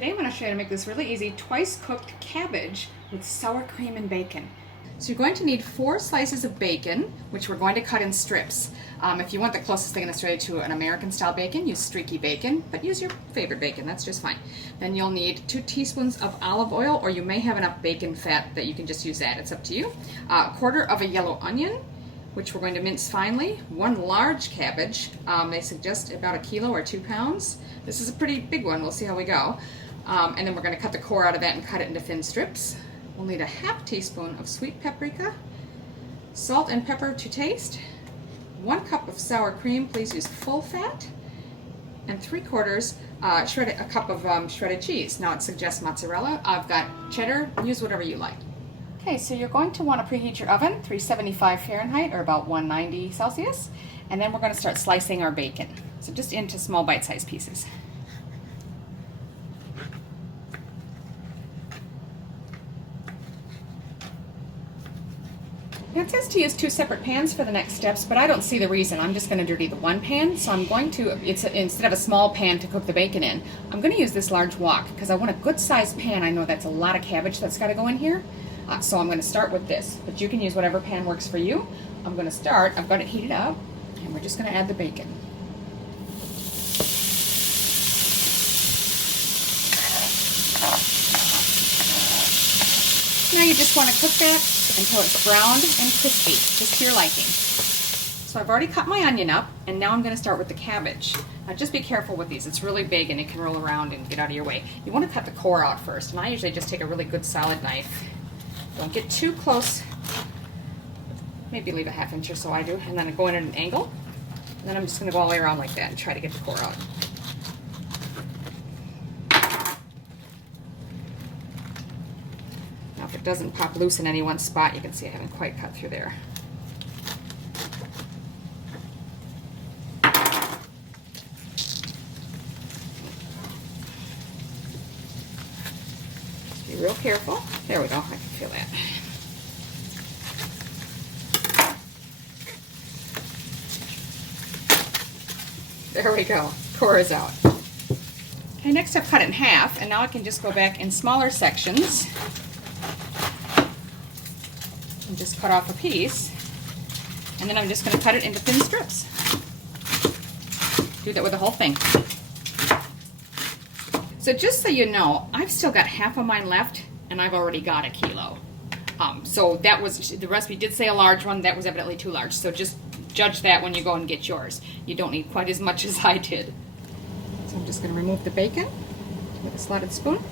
Today I'm going to show you how to make this really easy twice cooked cabbage with sour cream and bacon. So you're going to need 4 slices of bacon, which we're going to cut in strips. If you want the closest thing in Australia to an American style bacon, use streaky bacon, but use your favorite bacon, that's just fine. Then you'll need 2 teaspoons of olive oil, or you may have enough bacon fat that you can just use that, it's up to you. A quarter of a yellow onion, which we're going to mince finely. 1 large cabbage, they suggest about 1 kilo or 2 pounds. This is a pretty big one, we'll see how we go. And then we're going to cut the core out of that and cut it into thin strips. We'll need a ½ teaspoon of sweet paprika, salt and pepper to taste, 1 cup of sour cream, please use full fat, and 3/4 a cup of shredded cheese. Now it suggests mozzarella. I've got cheddar, use whatever you like. Okay, so you're going to want to preheat your oven, 375 Fahrenheit or about 190 Celsius, and then we're going to start slicing our bacon. So just into small bite-sized pieces. Now it says to use 2 separate pans for the next steps, but I don't see the reason. I'm just going to dirty the one pan, so I'm going to, instead of a small pan to cook the bacon in, I'm going to use this large wok because I want a good sized pan. I know that's a lot of cabbage that's got to go in here, so I'm going to start with this, but you can use whatever pan works for you. I'm going to start, I've got it heated up, and we're just going to add the bacon. Now you just want to cook that until it's browned and crispy, just to your liking. So I've already cut my onion up, and now I'm going to start with the cabbage. Now just be careful with these, it's really big and it can roll around and get out of your way. You want to cut the core out first, and I usually just take a really good solid knife. Don't get too close, maybe leave a ½ inch or so, I do, and then I go in at an angle, and then I'm just going to go all the way around like that and try to get the core out. Now if it doesn't pop loose in any one spot, you can see I haven't quite cut through there. Just be real careful. There we go, I can feel that. There we go, core is out. Okay, next I've cut it in half, and now I can just go back in smaller sections and just cut off a piece, and then I'm just going to cut it into thin strips. Do that with the whole thing. So just so you know, I've still got half of mine left, and I've already got 1 kilo. So that was, the recipe did say a large one, that was evidently too large, so just judge that when you go and get yours. You don't need quite as much as I did. So I'm just going to remove the bacon with a slotted spoon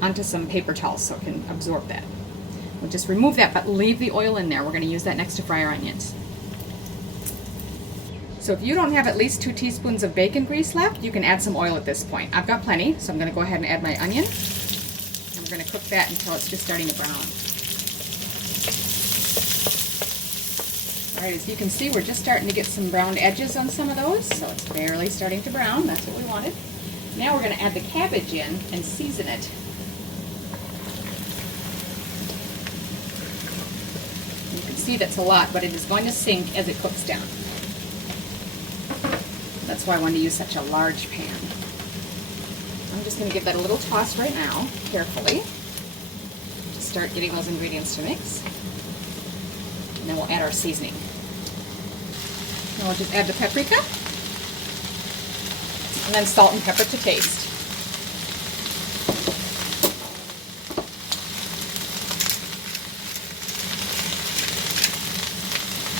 onto some paper towels so it can absorb that. We'll just remove that, but leave the oil in there. We're going to use that next to fry our onions. So if you don't have at least 2 teaspoons of bacon grease left, you can add some oil at this point. I've got plenty, so I'm going to go ahead and add my onion. And we're going to cook that until it's just starting to brown. Alright, as you can see, we're just starting to get some brown edges on some of those, so it's barely starting to brown. That's what we wanted. Now we're going to add the cabbage in and season it. You can see that's a lot, but it is going to sink as it cooks down. That's why I wanted to use such a large pan. I'm just going to give that a little toss right now, carefully. Just start getting those ingredients to mix. And then we'll add our seasoning. Now we'll just add the paprika, and then salt and pepper to taste.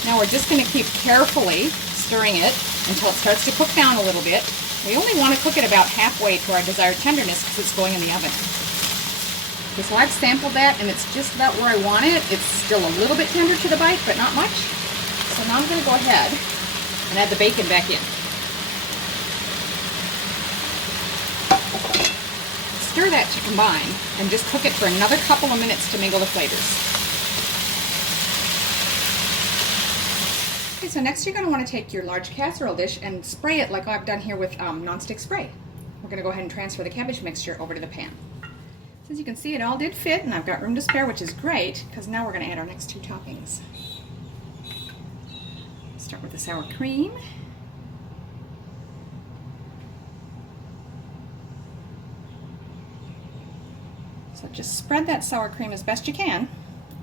Now we're just going to keep carefully stirring it until it starts to cook down a little bit. We only want to cook it about halfway to our desired tenderness because it's going in the oven. Okay, so I've sampled that, and it's just about where I want it. It's still a little bit tender to the bite, but not much. So now I'm going to go ahead and add the bacon back in. Stir that to combine, and just cook it for another couple of minutes to mingle the flavors. Okay, so next you're going to want to take your large casserole dish and spray it like I've done here with nonstick spray. We're going to go ahead and transfer the cabbage mixture over to the pan. As you can see, it all did fit, and I've got room to spare, which is great, because now we're going to add our next 2 toppings. Start with the sour cream. just spread that sour cream as best you can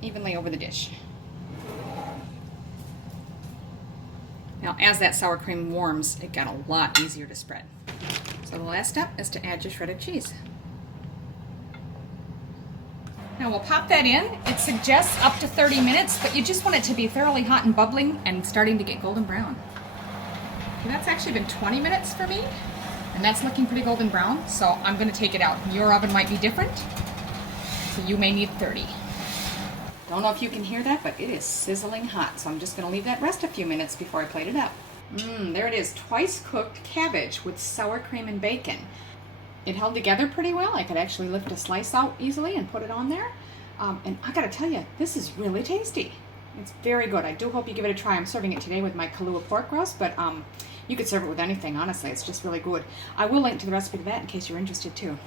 evenly over the dish. Now, as that sour cream warms, it got a lot easier to spread. So the last step is to add your shredded cheese. Now we'll pop that in. It suggests up to 30 minutes, but you just want it to be thoroughly hot and bubbling and starting to get golden brown. Okay, that's actually been 20 minutes for me, and that's looking pretty golden brown, so I'm going to take it out. Your oven might be different, so you may need 30. Don't know if you can hear that, but it is sizzling hot, so I'm just going to leave that rest a few minutes before I plate it up. There it is, twice cooked cabbage with sour cream and bacon. It held together pretty well. I could actually lift a slice out easily and put it on there. And I gotta tell you, this is really tasty. It's very good. I do hope you give it a try. I'm serving it today with my Kahlua pork roast, but you could serve it with anything, honestly. It's just really good. I will link to the recipe to that in case you're interested too.